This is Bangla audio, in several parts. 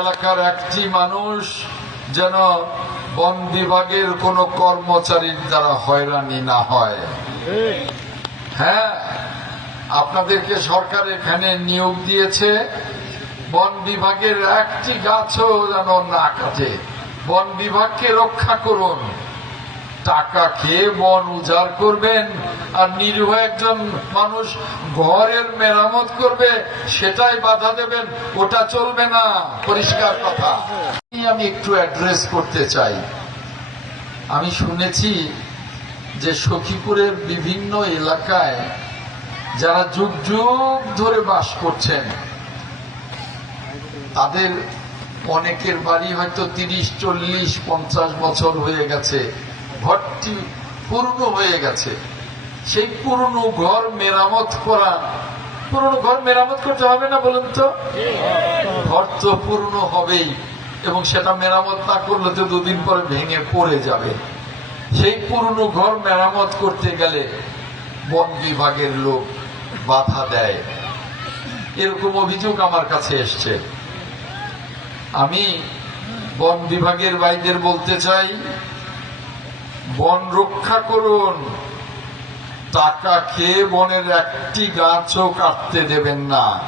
এলাকার একটি মানুষ যেন বন বিভাগের কোন কর্মচারীর দ্বারা হয়রানি না হয়। হ্যাঁ আপনাদেরকে সরকার এখানে নিয়োগ দিয়েছে। বন বিভাগের একটি গাছও যেন না কাটে। বন বিভাগকে রক্ষা করুন। টাকা খেয়ে বন উজাড় করবেন। আর নিরীহ একজন মানুষ ঘরের মেরামত করবে, সেটাই বাধা দেবেন, ওটা চলবে না। পরিষ্কার কথা। আমি একটু অ্যাড্রেস করতে চাই। আমি শুনেছি যে সখীপুরের বিভিন্ন এলাকায় যারা যুগ যুগ ধরে বাস করছেন, তাদের অনেকের বাড়ি হয়তো তিরিশ, চল্লিশ, পঞ্চাশ বছর হয়ে গেছে। ঘরটি পূর্ণ হয়ে গেছে। সেই পুরনো ঘর মেরামত করা, পুরনো ঘর মেরামত করতে হবে না বলুন তো? ঘর তো পূর্ণ হবেই, এবং সেটা মেরামত না করলে তো দুদিন পরে ভেঙে পড়ে যাবে। সেই পুরনো ঘর মেরামত করতে গেলে বন বিভাগের লোক বাধা দেয়। এরকম অভিযোগ আমার কাছে এসছে। আমি বন বিভাগের বাইদের বলতে চাই বন রক্ষা করুন। টাকা খেয়ে বনের একটি গাছও কাটতে দেবেন না।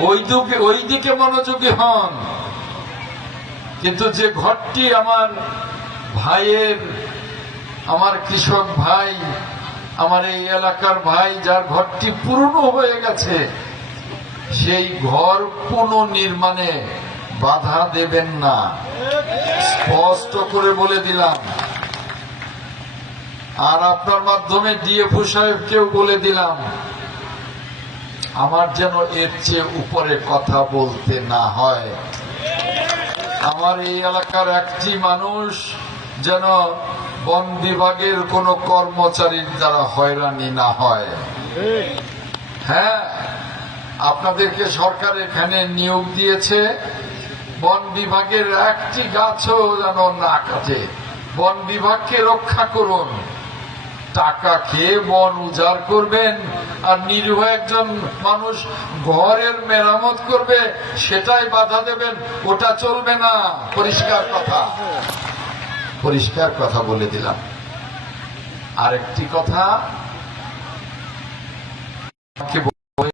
ওই দিকে ওই দিকে মনোযোগী হন। কিন্তু যে ঘরটি আমার ভাইয়ের, আমার কৃষক ভাই, আমার এই এলাকার ভাই, যার ঘরটি পুরনো হয়ে গেছে, সেই ঘর পুনর্নির্মাণে বাধা দেবেন না। স্পষ্ট করে বলে দিলাম আর আপনার মাধ্যমে ডিএফও সাহেবকেও বলে দিলাম, আমার যেন এর চেয়ে উপরে কথা বলতে না হয়। আমার এই এলাকার একটি মানুষ যেন বন বিভাগের কোনো কর্মচারীর দ্বারা হয়রানি না হয়। হ্যাঁ আপনাদেরকে সরকার এখানে নিয়োগ দিয়েছে, বন বিভাগের একটি গাছও যেন না কাটে। বন বিভাগকে রক্ষা করুন। টাকা খেয়ে বন উজাড় করবেন। আর নিরীহ একজন মানুষ ঘরের মেরামত করবে, সেটাই বাধা দেবেন, ওটা চলবে না। পরিষ্কার কথা। পরিষ্কার কথা বলে দিলাম। আরেকটি কথা।